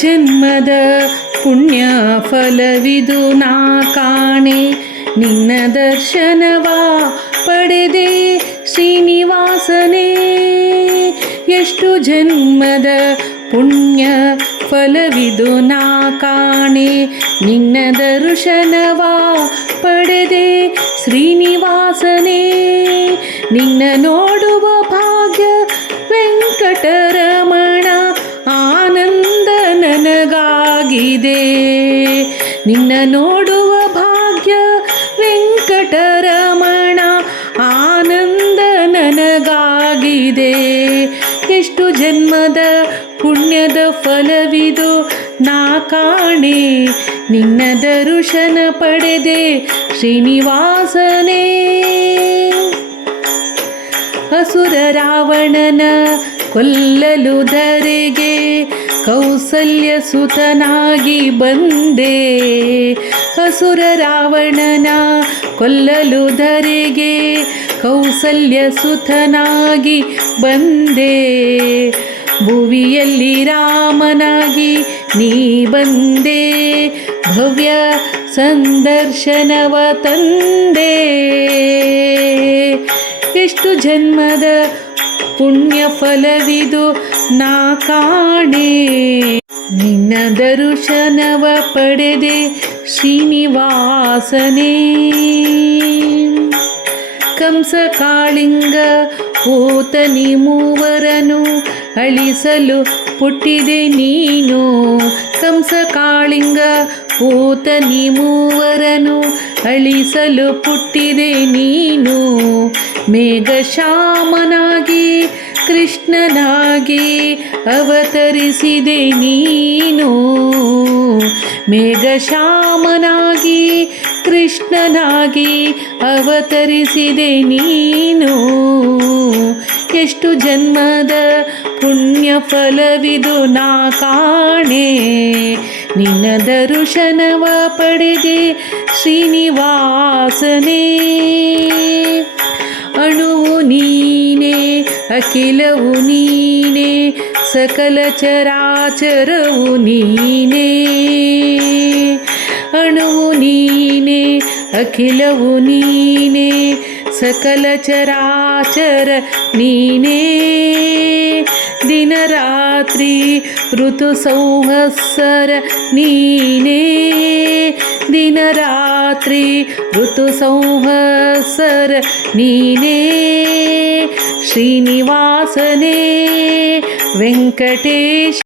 ಜನ್ಮದ ಪುಣ್ಯ ಫಲವಿದು ನಾ ಕಾಣೆ, ನಿನ್ನ ದರ್ಶನವ ಪಡೆದೆ ಶ್ರೀನಿವಾಸನೇ. ಎಷ್ಟು ಜನ್ಮದ ಪುಣ್ಯ ಫಲವಿದು ನಾ ಕಾಣೆ, ನಿನ್ನ ದರ್ಶನವ ಪಡೆದೆ ಶ್ರೀನಿವಾಸನೇ. ನಿನ್ನ ನೋಡುವ ಭಾಗ್ಯ ವೆಂಕಟರಮಣ, ಆನಂದ ನನಗಾಗಿದೆ. ನಿನ್ನ ನೋಡುವ ಭಾಗ್ಯ ವೆಂಕಟರಮಣ, ಆನಂದ ನನಗಾಗಿದೆ. ಎಷ್ಟು ಜನ್ಮದ ಪುಣ್ಯದ ಫಲವಿದು ನಾ ಕಾಣೆ, ನಿನ್ನ ದರ್ಶನ ಪಡೆದೆ ಶ್ರೀನಿವಾಸನೇ. ಅಸುರ ರಾವಣನ ಕೊಲ್ಲಲು ಧರೆಗೆ ಕೌಸಲ್ಯ ಸುತನಾಗಿ ಬಂದೆ. ಅಸುರ ರಾವಣನ ಕೊಲ್ಲಲು ಧರೆಗೆ ಕೌಸಲ್ಯ ಸುತನಾಗಿ ಬಂದೆ. ಭುವಿಯಲ್ಲಿ ರಾಮನಾಗಿ ನೀ ಬಂದೆ, ಭವ್ಯ ಸಂದರ್ಶನವ ತಂದೆ. ಎಷ್ಟು ಜನ್ಮದ ಪುಣ್ಯ ಫಲವಿದು ನಾ ಕಾಣೆ, ನಿನ್ನ ದರ್ಶನವ ಪಡೆದೆ ಶ್ರೀನಿವಾಸನೇ. ಕಂಸ ಕಾಳಿಂಗ ಪೂತನಿ ಮೂವರನು ಅಳಿಸಲು ಹುಟ್ಟಿದೆ ನೀನು. ಕಂಸ ಕಾಳಿಂಗ ಪೂತನಿ ಮೂವರನು ಅಳಿಸಲು ಹುಟ್ಟಿದೆ ನೀನು. ಮೇಘಶ್ಯಾಮನಾಗಿ ಕೃಷ್ಣನಾಗಿ ಅವತರಿಸಿದೆ ನೀನು. ಮೇಘಶ್ಯಾಮನಾಗಿ ಕೃಷ್ಣನಾಗಿ ಅವತರಿಸಿದೆ ನೀನು. ಎಷ್ಟು ಜನ್ಮದ ಪುಣ್ಯ ಫಲವಿದು ನಾ ಕಾಣೆ, ನಿನ್ನ ದರ್ಶನವ ಪಡೆದೆ ಶ್ರೀನಿವಾಸನೇ. ಅಣುವು ನೀನೆ ಅಖಿಲವು ನೀನೆ, ಸಕಲ ಚರಾಚರವು ನೀನೆ. ಅಣುವು ನೀನೆ ಅಖಿಲವು ನೀನೆ, ಸಕಲ ಚರಾಚರ ನೀನೇ. ದಿನ ರಾತ್ರಿ ಋತು ಸಂವತ್ಸರ ನೀನೇ. ದಿನ ರಾತ್ರಿ ಋತು ಸಂವತ್ಸರ ನೀನೇ. ಶ್ರೀನಿವಾಸನೇ ವೆಂಕಟೇಶ.